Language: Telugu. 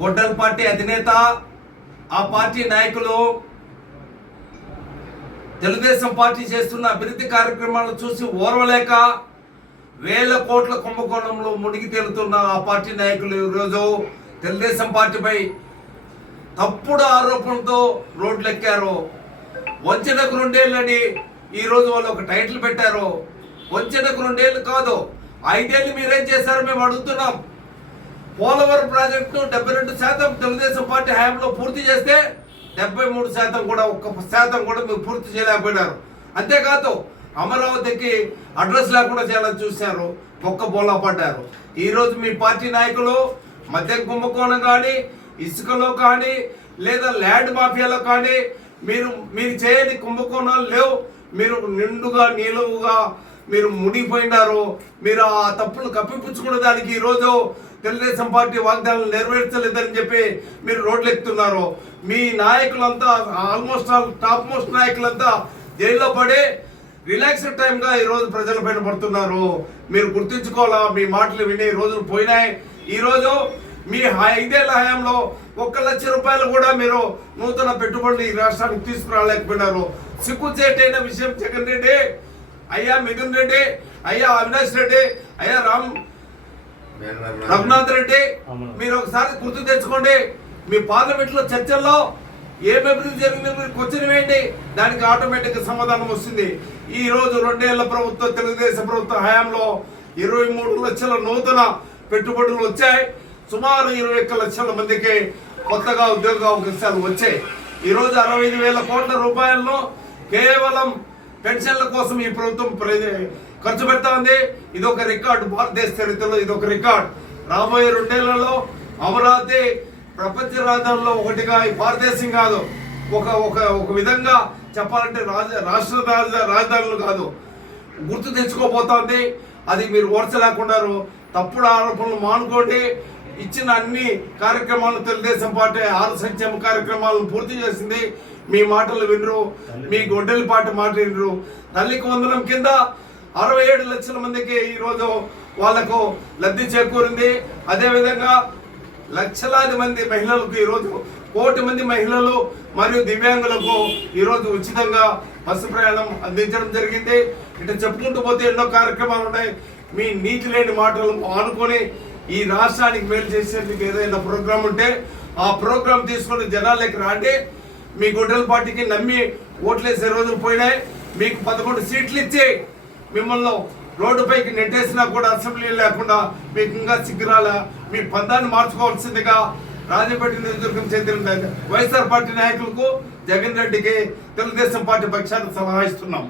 గొడ్డల్ పార్టీ అధినేత ఆ పార్టీ నాయకులు తెలుగుదేశం పార్టీ చేస్తున్న అభివృద్ధి కార్యక్రమాలను చూసి ఓర్వలేక వేల కోట్ల కుంభకోణంలో మునిగి తేలుతున్న ఆ పార్టీ నాయకులు ఈరోజు తెలుగుదేశం పార్టీపై తప్పుడు ఆరోపణలతో రోడ్లు ఎక్కారు. వంచనకు 2 ఏళ్ళని ఈరోజు వాళ్ళు ఒక టైటిల్ పెట్టారు. వంచనకు 2 ఏళ్ళు కాదు, 5 ఏళ్ళు మీరేం చేశారో మేము అడుగుతున్నాం. పోలవరం ప్రాజెక్టు 72% తెలుగుదేశం పార్టీ హయాంలో పూర్తి చేస్తే 73% కూడా 1% కూడా మీరు పూర్తి చేయలేకపోయినారు. అంతేకాదు అమరావతికి అడ్రస్ లేకుండా చేయాలని చూశారు, ఒక్క బోలా పడ్డారు. ఈరోజు మీ పార్టీ నాయకులు మద్యం కుంభకోణం కానీ, ఇసుకలో కానీ, లేదా ల్యాండ్ మాఫియాలో కానీ మీరు చేయని కుంభకోణాలు లేవు. మీరు నిండుగా నిలువుగా మీరు మునిగిపోయినారు. మీరు ఆ తప్పులు కప్పిపుచ్చుకునే దానికి ఈరోజు తెలుగుదేశం పార్టీ వాగ్దానాలు నెరవేర్చలేదని చెప్పి మీరు రోడ్లు ఎక్కుతున్నారు. మీ నాయకులంతా ఆల్మోస్ట్ టాప్ మోస్ట్ నాయకులంతా జైల్లో పడి రిలాక్స్డ్ టైంగా ఈరోజు ప్రజల పైన పడుతున్నారు. మీరు గుర్తించుకోవాలా, మీ మాటలు విని రోజులు పోయినాయి. ఈరోజు మీ 5 ఏళ్ల హయాంలో 1 లక్ష రూపాయలు కూడా మీరు నూతన పెట్టుబడులు ఈ రాష్ట్రానికి తీసుకురాలేకపోయినారు. సిగ్గుచేటైన విషయం జగన్ రెడ్డి, అయ్యా మిథున్ రెడ్డి, అయ్యా అవినాష్ రెడ్డి, అయ్యా రఘునాథ్ రెడ్డి, మీరు ఒకసారి గుర్తు తెచ్చుకోండి. మీ పార్లమెంట్ లో చర్చల్లో ఏం అభివృద్ధి జరిగిందో మీరు క్వశ్చన్ వేయండి, దానికి ఆటోమేటిక్ సమాధానం వస్తుంది. ఈ రోజు 2 ఏళ్ల ప్రభుత్వం తెలుగుదేశం ప్రభుత్వ హయాంలో 23 లక్షల నూతన పెట్టుబడులు వచ్చాయి. సుమారు 21 లక్షల మందికి కొత్తగా ఉద్యోగ అవకాశాలు వచ్చాయి. ఈరోజు 65,000 కోట్ల రూపాయలను కేవలం పెన్షన్ల కోసం ఈ ప్రభుత్వం ఖర్చు పెడతా ఉంది. ఇది ఒక రికార్డు, భారతదేశ చరిత్రలో ఇది ఒక రికార్డు. రాబోయే 2 ఏళ్లలో అమరావతి ప్రపంచ రాజధానిలో ఒకటిగా, ఈ భారతదేశం కాదు, ఒక విధంగా చెప్పాలంటే రాష్ట్ర రాజధానులు కాదు, గుర్తు తెచ్చుకోబోతోంది. అది మీరు ఓర్చలేకున్నారు. తప్పుడు ఆరోపణలు మానుకోండి. ఇచ్చిన అన్ని కార్యక్రమాలను తెలుగుదేశం పార్టీ 6 సంక్షేమ కార్యక్రమాలను పూర్తి చేసింది. మీ మాటలు వినరు, మీ గొడ్డలి పార్టీ మాట వినరు. తల్లికి వందనం కింద 67 లక్షల మందికి ఈరోజు వాళ్లకు లబ్ధి చేకూరింది. అదేవిధంగా లక్షలాది మంది మహిళలకు ఈరోజు 1 కోటి మంది మహిళలు మరియు దివ్యాంగులకు ఈరోజు ఉచితంగా బస్సు ప్రయాణం అందించడం జరిగింది. ఇట్లా చెప్పుకుంటూ పోతే ఎన్నో కార్యక్రమాలు ఉన్నాయి. మీ నీతి లేని మాటలు ఆనుకొని ఈ రాష్ట్రానికి మేలు చేసేందుకు ఏదైనా ప్రోగ్రాం ఉంటే ఆ ప్రోగ్రాం తీసుకొని జనాలకి రాండి. మీ గొడ్డల పార్టీకి నమ్మి ఓట్లేసే రోజులు పోయినాయి. మీకు 11 సీట్లు ఇచ్చి మిమ్మల్ని రోడ్డుపైకి నెట్టేసినా కూడా అసెంబ్లీ లేకుండా మీకు ఇంకా సిగ్గురాల. మీ పందాన్ని మార్చుకోవాల్సిందిగా రాజపేట నియోజకవర్గం చెందిన వైఎస్ఆర్ పార్టీ నాయకులకు, జగన్ రెడ్డికి తెలుగుదేశం పార్టీ పక్షాన్ని సలహా ఇస్తున్నాం.